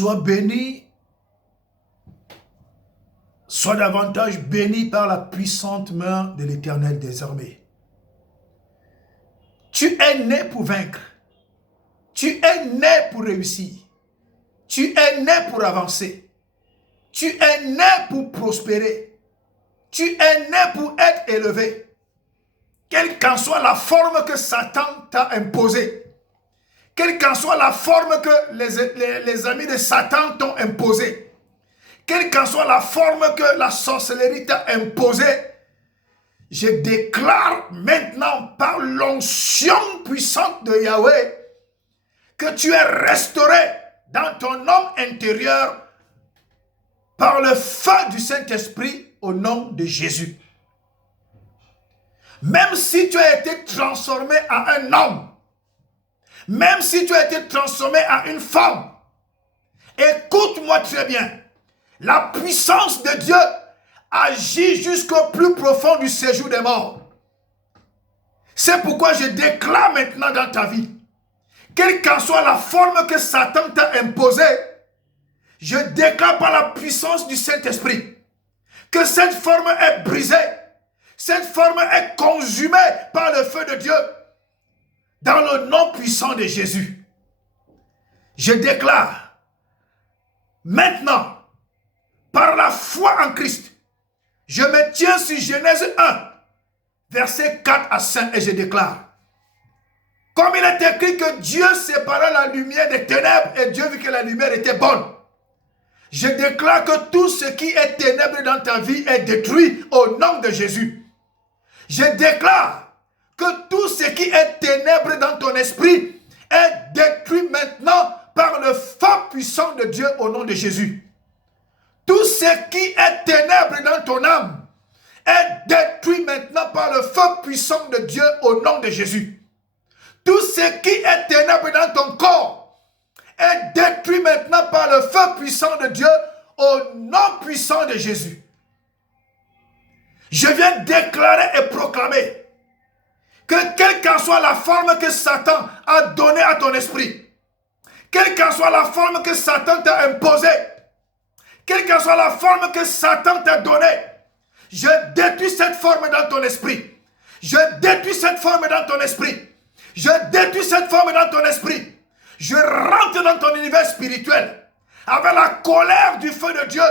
Sois béni, sois davantage béni par la puissante main de l'Éternel désormais. Tu es né pour vaincre. Tu es né pour réussir. Tu es né pour avancer. Tu es né pour prospérer. Tu es né pour être élevé. Quelle qu'en soit la forme que Satan t'a imposée, quelle qu'en soit la forme que les amis de Satan t'ont imposée, quelle qu'en soit la forme que la sorcellerie t'a imposée, je déclare maintenant par l'onction puissante de Yahweh que tu es restauré dans ton homme intérieur par le feu du Saint-Esprit au nom de Jésus. Même si tu as été transformé en un homme, même si tu as été transformé en une femme, écoute-moi très bien. La puissance de Dieu agit jusqu'au plus profond du séjour des morts. C'est pourquoi je déclare maintenant dans ta vie, quelle qu'en soit la forme que Satan t'a imposée, je déclare par la puissance du Saint-Esprit que cette forme est brisée. Cette forme est consumée par le feu de Dieu dans le nom puissant de Jésus. Je déclare maintenant, par la foi en Christ, je me tiens sur Genèse 1, versets 4 à 5 et je déclare, comme il est écrit que Dieu sépara la lumière des ténèbres et Dieu vit que la lumière était bonne. Je déclare que tout ce qui est ténèbres dans ta vie est détruit au nom de Jésus. Je déclare que tout ce qui est ténèbres dans ton esprit est détruit maintenant par le feu puissant de Dieu au nom de Jésus. Tout ce qui est ténèbres dans ton âme est détruit maintenant par le feu puissant de Dieu au nom de Jésus. Tout ce qui est ténèbres dans ton corps est détruit maintenant par le feu puissant de Dieu au nom puissant de Jésus. Je viens déclarer et proclamer que quelle qu'en soit la forme que Satan a donnée à ton esprit, quelle qu'en soit la forme que Satan t'a imposée, quelle qu'en soit la forme que Satan t'a donnée, je détruis cette forme dans ton esprit. Je détruis cette forme dans ton esprit. Je détruis cette forme dans ton esprit. Je rentre dans ton univers spirituel avec la colère du feu de Dieu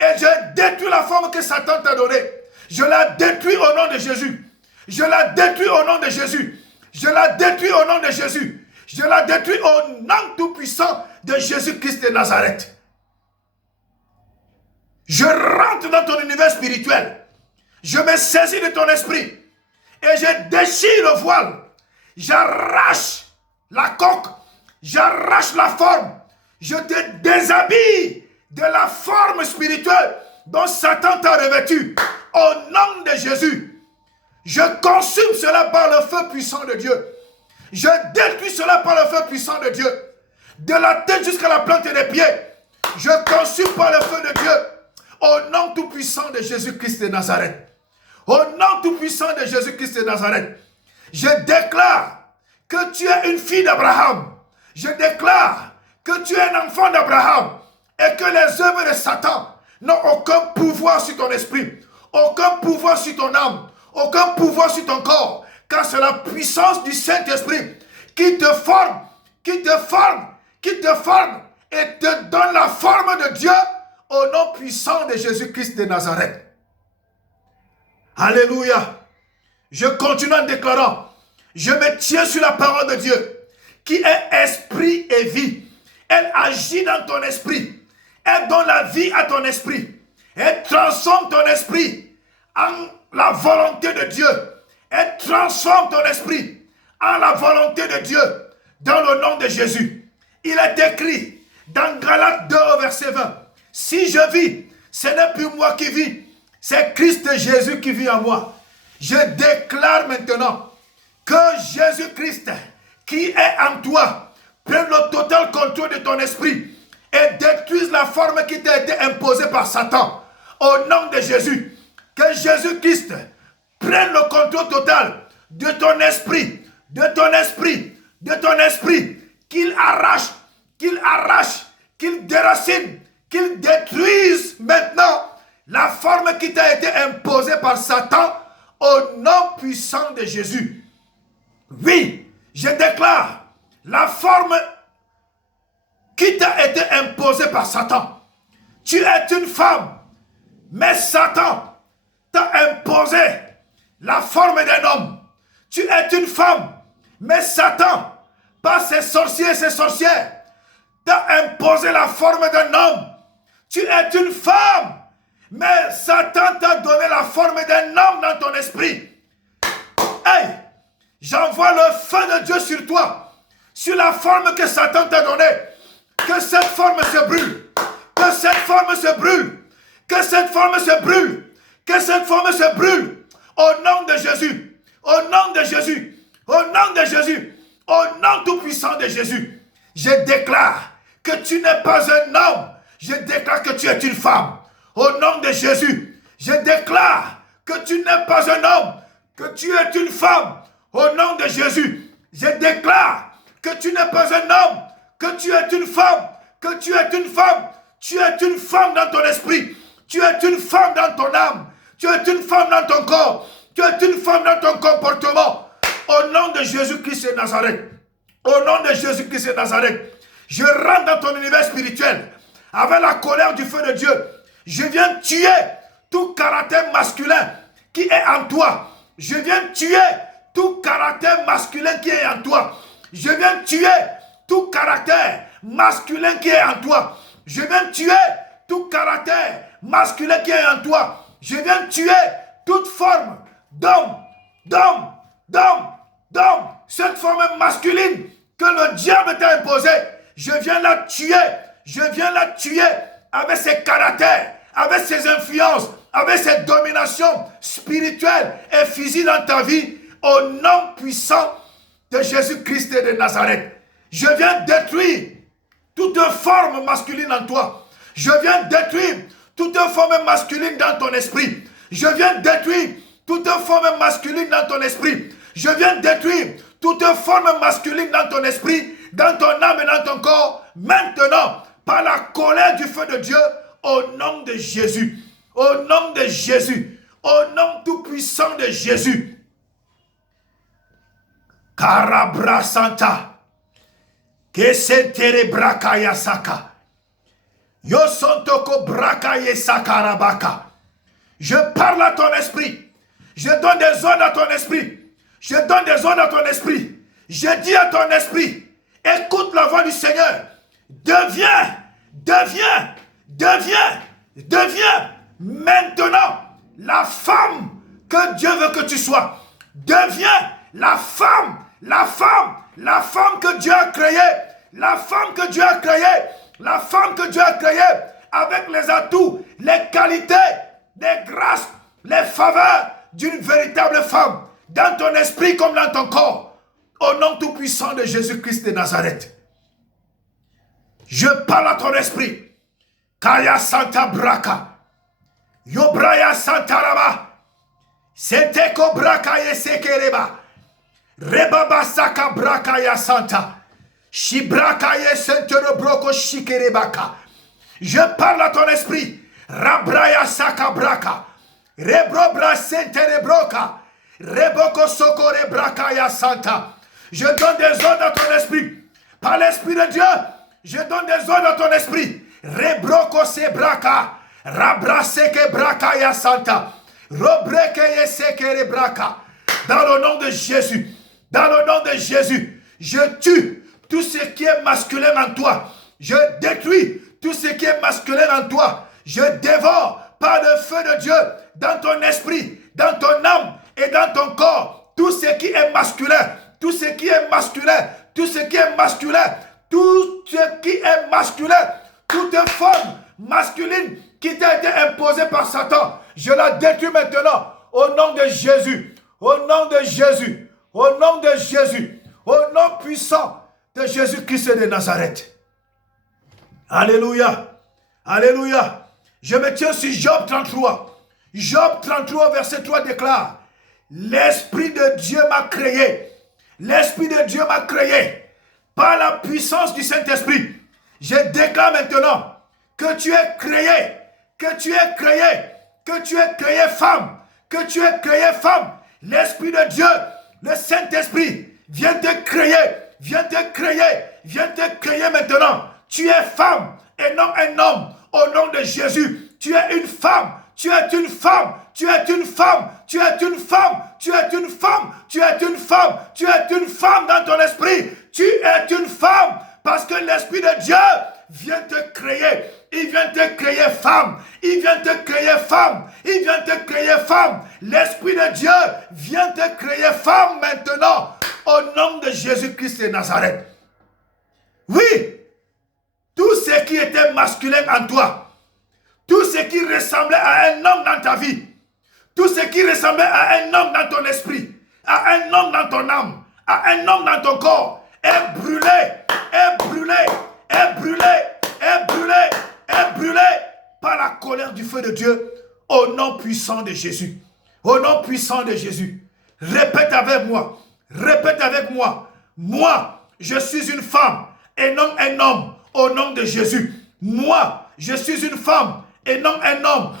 et je détruis la forme que Satan t'a donnée. Je la détruis au nom de Jésus. Je la détruis au nom de Jésus. Je la détruis au nom de Jésus. Je la détruis au nom tout-puissant de Jésus-Christ de Nazareth. Je rentre dans ton univers spirituel. Je me saisis de ton esprit. Et je déchire le voile. J'arrache la coque. J'arrache la forme. Je te déshabille de la forme spirituelle dont Satan t'a revêtu. Au nom de Jésus, je consume cela par le feu puissant de Dieu. Je détruis cela par le feu puissant de Dieu. De la tête jusqu'à la plante des pieds, je consume par le feu de Dieu. Au nom tout puissant de Jésus-Christ de Nazareth. Au nom tout puissant de Jésus-Christ de Nazareth. Je déclare que tu es une fille d'Abraham. Je déclare que tu es un enfant d'Abraham. Et que les œuvres de Satan n'ont aucun pouvoir sur ton esprit. Aucun pouvoir sur ton âme, aucun pouvoir sur ton corps, car c'est la puissance du Saint-Esprit qui te forme, qui te forme, qui te forme et te donne la forme de Dieu au nom puissant de Jésus-Christ de Nazareth. Alléluia. Je continue en déclarant, je me tiens sur la parole de Dieu qui est esprit et vie. Elle agit dans ton esprit, elle donne la vie à ton esprit. Elle transforme ton esprit en la volonté de Dieu. Elle transforme ton esprit en la volonté de Dieu dans le nom de Jésus. Il est écrit dans Galates 2 au verset 20. Si je vis, ce n'est plus moi qui vis, c'est Christ Jésus qui vit en moi. Je déclare maintenant que Jésus-Christ qui est en toi prenne le total contrôle de ton esprit et détruise la forme qui t'a été imposée par Satan. Au nom de Jésus, que Jésus-Christ prenne le contrôle total de ton esprit, de ton esprit, de ton esprit, qu'il arrache, qu'il déracine, qu'il détruise maintenant la forme qui t'a été imposée par Satan au nom puissant de Jésus. Oui, je déclare la forme qui t'a été imposée par Satan. Tu es une femme, mais Satan t'a imposé la forme d'un homme. Tu es une femme, mais Satan, par ses sorciers et ses sorcières, t'a imposé la forme d'un homme. Tu es une femme, mais Satan t'a donné la forme d'un homme dans ton esprit. Hey, j'envoie le feu de Dieu sur toi, sur la forme que Satan t'a donnée. Que cette forme se brûle. Que cette forme se brûle. Que cette forme se brûle. Que cette forme se brûle. Au nom de Jésus. Au nom de Jésus. Au nom de Jésus. Au nom tout-puissant de Jésus. Je déclare que tu n'es pas un homme. Je déclare que tu es une femme. Au nom de Jésus. Je déclare que tu n'es pas un homme. Que tu es une femme. Au nom de Jésus. Je déclare que tu n'es pas un homme. Que tu es une femme. Que tu es une femme. Tu es une femme dans ton esprit. Tu es une femme dans ton âme. Tu es une femme dans ton corps. Tu es une femme dans ton comportement. Au nom de Jésus-Christ de Nazareth. Au nom de Jésus-Christ de Nazareth. Je rentre dans ton univers spirituel. Avec la colère du feu de Dieu. Je viens tuer tout caractère masculin qui est en toi. Je viens tuer tout caractère masculin qui est en toi. Je viens tuer tout caractère masculin qui est en toi. Je viens tuer tout caractère masculin qui est en toi. Je viens tuer toute forme d'homme. Cette forme masculine que le diable t'a imposée. Je viens la tuer. Je viens la tuer avec ses caractères, avec ses influences, avec ses dominations spirituelles et physiques dans ta vie. Au nom puissant de Jésus-Christ de Nazareth. Je viens détruire toute forme masculine en toi. Je viens détruire toute forme masculine dans ton esprit. Je viens détruire toute forme masculine dans ton esprit. Je viens détruire toute forme masculine dans ton esprit, dans ton âme et dans ton corps. Maintenant, par la colère du feu de Dieu, au nom de Jésus. Au nom de Jésus. Au nom tout puissant de Jésus. Karabra Santa. Que sentere braka yasaka. Yo sontoko braka yesakarabaka. Je parle à ton esprit. Je donne des ordres à ton esprit. Je donne des ordres à ton esprit. Je dis à ton esprit, écoute la voix du Seigneur. Deviens maintenant la femme que Dieu veut que tu sois. Deviens la femme que Dieu a créée, la femme que Dieu a créée, la femme que Dieu a créée, avec les atouts, les qualités, les grâces, les faveurs d'une véritable femme, dans ton esprit comme dans ton corps, au nom tout puissant de Jésus-Christ de Nazareth. Je parle à ton esprit. Kaya Santa Braka, Yobraya Santa Raba, Senteko Braka Yesekereba, Rebaba Saka Braka Ya Santa, Shibraka Yesentere Broko Shikerebaka. Je parle à ton esprit. Rabraya Saka Braka, Rebrobra Sentere Broka, Reboko Sokore Braka Ya Santa. Je donne des ordres à ton esprit. Par l'esprit de Dieu, je donne des ordres à ton esprit. Rebroko se braka, rabraseke braka ya santa, robreke yesekere braka. Dans le nom de Jésus, dans le nom de Jésus, je tue tout ce qui est masculin en toi. Je détruis tout ce qui est masculin en toi. Je dévore par le feu de Dieu dans ton esprit, dans ton âme et dans ton corps. Tout ce qui est masculin, tout ce qui est masculin, tout ce qui est masculin, tout ce qui est masculin. Toute forme masculine qui t'a été imposée par Satan, je la détruis maintenant au nom de Jésus, au nom de Jésus, au nom de Jésus, au nom puissant de Jésus-Christ de Nazareth. Alléluia, alléluia. Je me tiens sur Job 33. Job 33 verset 3 déclare, l'Esprit de Dieu m'a créé. L'Esprit de Dieu m'a créé par la puissance du Saint-Esprit. Je déclare maintenant que tu es créé, que tu es créé, que tu es créé femme, que tu es créé femme. L'Esprit de Dieu, le Saint-Esprit, vient te créer, vient te créer, vient te créer maintenant. Tu es femme et non un homme. Au nom de Jésus, tu es une femme, tu es une femme, tu es une femme, tu es une femme, tu es une femme, tu es une femme, tu es une femme dans ton esprit. Tu es une femme parce que l'Esprit de Dieu vient te créer. Il vient te créer femme. Il vient te créer femme. Il vient te créer femme. L'Esprit de Dieu vient te créer femme maintenant. Au nom de Jésus-Christ de Nazareth. Oui, tout ce qui était masculin en toi, tout ce qui ressemblait à un homme dans ta vie, tout ce qui ressemblait à un homme dans ton esprit, à un homme dans ton âme, à un homme dans ton corps, est brûlé, est brûlé, est brûlé, est brûlé, est brûlé par la colère du feu de Dieu au nom puissant de Jésus. Au nom puissant de Jésus. Répète avec moi. Répète avec moi. Moi, je suis une femme et non un homme au nom de Jésus. Moi, je suis une femme et non un homme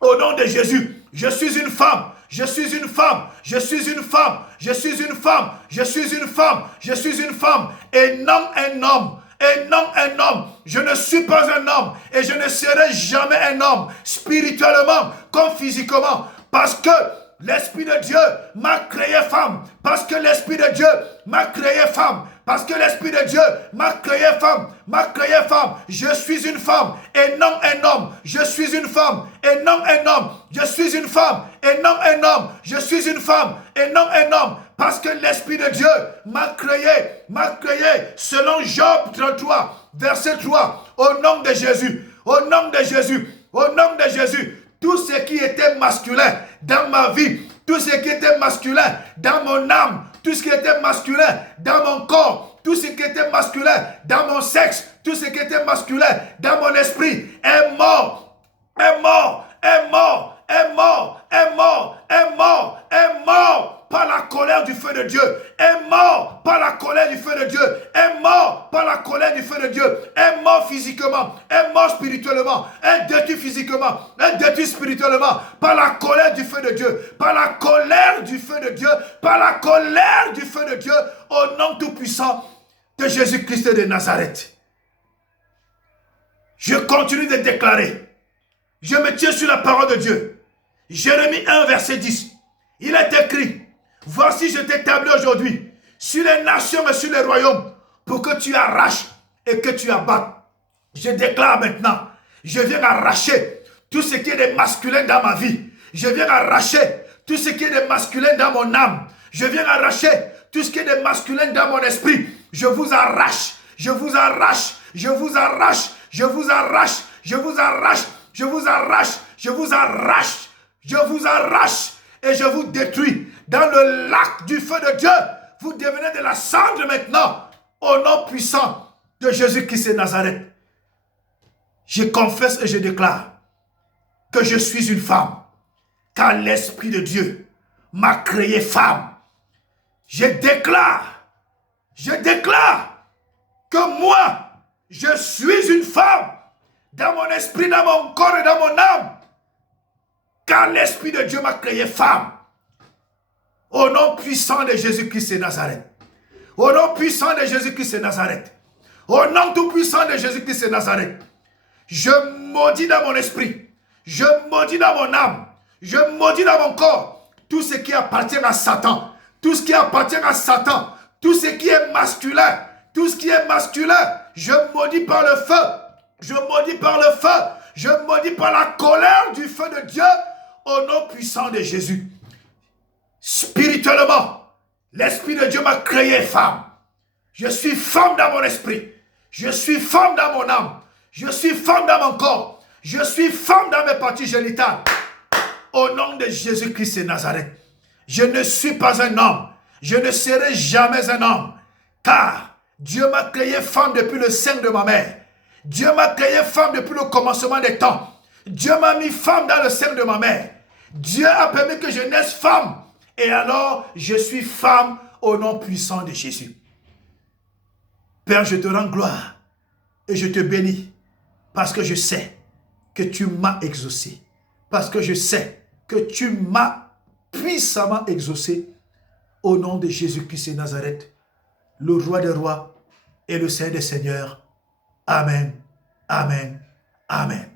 au nom de Jésus. Je suis une femme. Je suis une femme, je suis une femme, je suis une femme, je suis une femme, je suis une femme, et non un homme, et non un homme. Je ne suis pas un homme, et je ne serai jamais un homme, spirituellement comme physiquement, parce que l'Esprit de Dieu m'a créé femme, parce que l'Esprit de Dieu m'a créé femme, parce que l'Esprit de Dieu m'a créé femme, m'a créé femme. Je suis une femme et non un homme. Je suis une femme et non un homme. Je suis une femme et non un homme. Je suis une femme et non un homme. Parce que l'Esprit de Dieu m'a créé selon Job 33, verset 3, au nom de Jésus, au nom de Jésus, au nom de Jésus. Tout ce qui était masculin dans ma vie, tout ce qui était masculin dans mon âme, tout ce qui était masculin dans mon corps, tout ce qui était masculin dans mon sexe, tout ce qui était masculin dans mon esprit est mort, est mort, est mort, est mort, est mort, est mort, est mort par la colère du feu de Dieu, est mort par la colère du feu de Dieu, est mort par la colère du feu de Dieu, est mort physiquement, est mort spirituellement, est détruit physiquement, est détruit spirituellement par la colère du feu de Dieu, par la colère du feu de Dieu, par la colère du feu de Dieu, au nom tout-puissant de Jésus-Christ de Nazareth. Je continue de déclarer, je me tiens sur la parole de Dieu. Jérémie 1, verset 10. Il est écrit, voici je t'établis aujourd'hui sur les nations et sur les royaumes pour que tu arraches et que tu abattes. Je déclare maintenant, je viens arracher tout ce qui est de masculin dans ma vie. Je viens arracher tout ce qui est de masculin dans mon âme. Je viens arracher tout ce qui est de masculin dans mon esprit. Je vous arrache, je vous arrache, je vous arrache, je vous arrache, je vous arrache, je vous arrache, je vous arrache, je vous arrache et je vous détruis. Dans le lac du feu de Dieu, vous devenez de la cendre maintenant, au nom puissant de Jésus-Christ de Nazareth. Je confesse et je déclare que je suis une femme, car l'Esprit de Dieu m'a créé femme. Je déclare que moi, je suis une femme, dans mon esprit, dans mon corps et dans mon âme, car l'Esprit de Dieu m'a créé femme. Au nom puissant de Jésus-Christ de Nazareth. Au nom puissant de Jésus-Christ de Nazareth. Au nom tout puissant de Jésus-Christ de Nazareth. Je maudis dans mon esprit. Je maudis dans mon âme. Je maudis dans mon corps tout ce qui appartient à Satan. Tout ce qui appartient à Satan. Tout ce qui est masculin. Tout ce qui est masculin. Je maudis par le feu. Je maudis par le feu. Je maudis par la colère du feu de Dieu. Au nom puissant de Jésus. Spirituellement, l'Esprit de Dieu m'a créé femme. Je suis femme dans mon esprit. Je suis femme dans mon âme. Je suis femme dans mon corps. Je suis femme dans mes parties génitales. Au nom de Jésus-Christ de Nazareth. Je ne suis pas un homme. Je ne serai jamais un homme. Car Dieu m'a créé femme depuis le sein de ma mère. Dieu m'a créé femme depuis le commencement des temps. Dieu m'a mis femme dans le sein de ma mère. Dieu a permis que je naisse femme. Et alors, je suis femme au nom puissant de Jésus. Père, je te rends gloire et je te bénis parce que je sais que tu m'as exaucé. Parce que je sais que tu m'as puissamment exaucé au nom de Jésus-Christ de Nazareth, le roi des rois et le Seigneur des seigneurs. Amen. Amen. Amen.